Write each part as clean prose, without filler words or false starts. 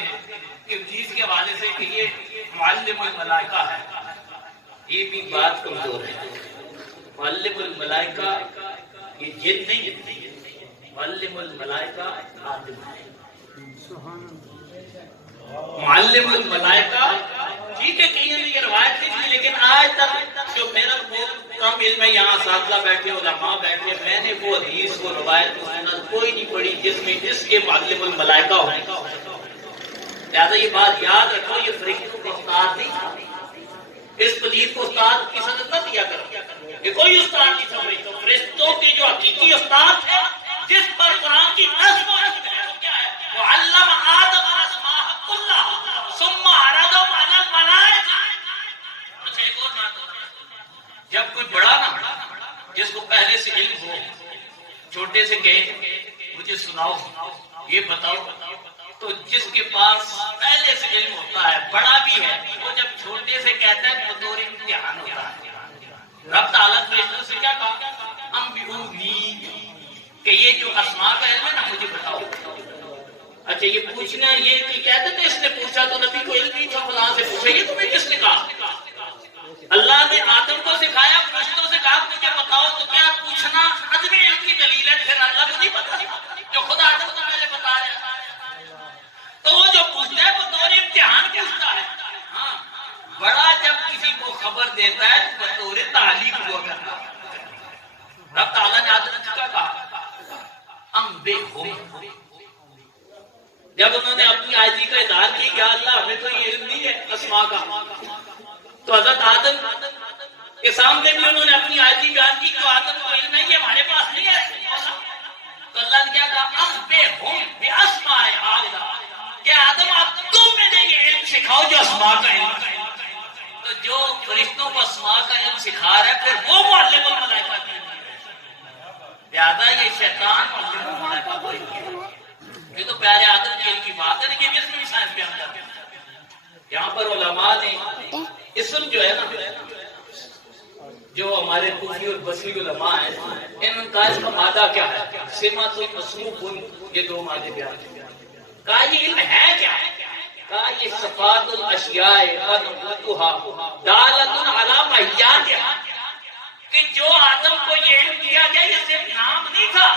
کرتے ہیں کہ ابلیس کے حوالے سے کہ یہ معلم الملائکہ ہے، یہ بھی بات کمزور ہے۔ معلم الملائکہ یہ جن نہیں، معلم الملائکہ آدم ہے۔ معلم الملائکہ ٹھیک ہے، کہیں نے یہ روایت لکھی، لیکن آج تک جو میرا کم علم ہے، یہاں اساتذہ بیٹھے، علماء بیٹھے، میں نے وہ حدیث کو روایت کو سند کوئی نہیں پڑھی جس کے معلم الملائکہ ہو۔ لہٰذا یہ بات یاد رکھو، یہ فرشتوں کا استاد نہیں تھا، اس پلید کو استاد کی سند نہ دیا کرو، یہ کوئی استاد نہیں تھا۔ فرشتوں کے جو حقیقی استاد ہے، جس پر قرآن کی نظم ہے، وہ کیا ہے؟ وہ علم آدم الاسماء کلها ثم عرضهم على الملائکہ۔ اچھا ایک اور بات، جب کوئی بڑا نا جس کو پہلے سے علم ہو، چھوٹے سے کہے مجھے سناؤ، یہ بتاؤ، تو جس کے پاس پہلے سے علم ہوتا ہے، بڑا بھی ہے، وہ جب چھوٹے سے کہتا ہے بطور امتحان ہوتا ہے۔ رب تعالیٰ فرشتوں سے کیا کہا؟ انبئونی، کہ یہ جو اسماء کا علم ہے نا مجھے بتاؤ۔ اچھا یہ پوچھنا، یہ کہ کہتے تھے اس نے پوچھا تو نبی کو علم نہیں تھا، فلاں سے پوچھا، یہ تمہیں کس نے کہا؟ اللہ نے آدم کو سکھایا، فرشتوں سے کہا مجھے بتاؤ، تو کیا پوچھنا عدم علم کی دلیل ہے؟ پھر اللہ کو نہیں پتا جو خود آدم کو پہلے بتا رہے ہیں؟ تو وہ جو پوچھتا ہے بطور امتحان پوچھتا ہے۔ ہاں، بڑا جب کسی کو خبر دیتا ہے بطور تعلیم ہوا کرتا ہے۔ رب تعالیٰ نے آدم کو کیا کہا؟ انبئہم۔ جب انہوں نے اپنی عاجزی کا اظہار کی کہ اللہ ہمیں تو یہ علم نہیں ہے اسماء کا، تو حضرت آدم کے سامنے بھی انہوں نے اپنی عاجزی بیان کی کہ آدم کو علم نہیں ہے، ہمارے پاس نہیں ہے۔ تو اللہ نے کیا کہا؟ انبئہم باسماء ہؤلاء، کہ آدم آپ تم میں یہ علم سکھاؤ جو اسماء کا علم ہے۔ تو جو فرشتوں کو اسماء کا علم سکھا رہا ہے، پھر وہ معلم الملائکہ کی لہٰذا یہ شیطان معلم الملائکہ کو ہے۔ یہ تو پیارے آدم کے علم کی بات ہے، لیکن اس میں بھی سائنس بیان کرتے ہیں۔ یہاں پر علماء نے اسم جو ہے نا، جو ہمارے کوفی اور بصری علماء ہیں، ان کا اس کا مادہ کیا ہے؟ سمۃ مصروف، یہ دو مادے بیان ہیں۔ کہا یہ علم ہے کیا؟ کہا یہ صفات الاشیاء ونبوتها دالۃ علی ماہیاتها، کہ جو آدم کو یہ علم دیا گیا یہ صرف نام نہیں تھا،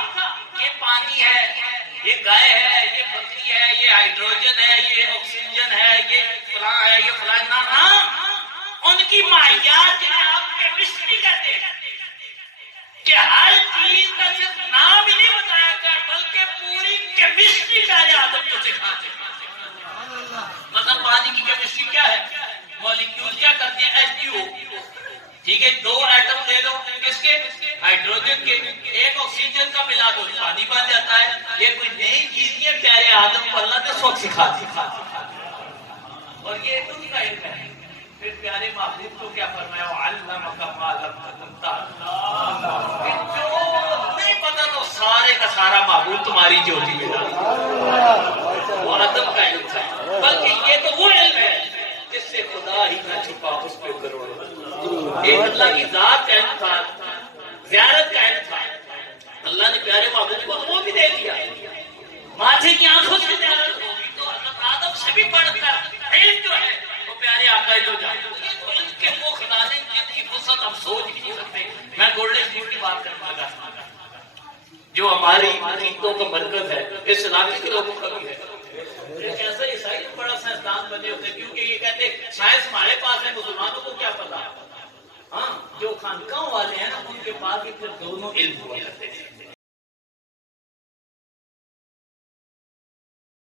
یہ پانی ہے، یہ گائے ہے، یہ بکری ہے، یہ ہائیڈروجن ہے، یہ آکسیجن ہے، یہ فلاں ہے، یہ فلاں، نام ان کی ماہیات جنہیں آپ کیمسٹری کہتے ہیں، کہ ہر چیز کا صرف نام ہی نہیں بتایا گیا بلکہ پوری کیمسٹری پہلے آدم کو سکھاتے ہیں۔ مثلا پانی کی کیمسٹری کیا ہے؟ مالیکیول کیا کرتے ہیں؟ H2O، ٹھیک ہے، دو ایٹم لے لو، کس کے؟ ہائیڈروجن کے، ایک آکسیجن کا ملا دو پانی بن جاتا ہے۔ یہ کوئی نئی چیز نہیں ہے، پیارے آدم کو اللہ نے سب سکھا دیا، اور یہ ان کا علم ہے۔ پھر پیارے محبوب کو کیا فرمایا؟ وعلمک ما لم تکن تعلم، جو نہیں پتا تو سارے کا سارا محبوب تمہاری جوتی میں ڈالا۔ وہ آدم کا علم تھا، بلکہ یہ تو وہ علم ہے جس سے خدا ہی نہ چھپا اس پہ کروڑوں۔ ایک اللہ کی ذات کا علم تھا، زیارت کا علم تھا، اللہ نے پیارے محبوب کو وہ بھی دے دیا۔ ماتھے کی آنکھوں سے زیارت ہوگی تو حضرت آدم سے بھی بڑھ کر علم جو ہے وہ پیارے آقا جو جانتے ہیں، تو علم کے وہ خزانے جن کی وسعت ہم سوچ ہی نہیں سکتے۔ میں گولڈن اسٹیٹ کی بات کرنے لگا جو ہماری عقیدوں کا مرکز ہے، اس علاقے کے لوگوں کا بھی ہے۔ ایک ایسا عیسائی بڑا سائنسدان بنے ہوتے، کیونکہ یہ کہتے سائنس ہمارے پاس ہے، مسلمانوں کو کیا پتا۔ ہاں، جو خانقاہوں والے ہیں نا ان کے پاس بھی پھر دونوں علم ہوا کرتے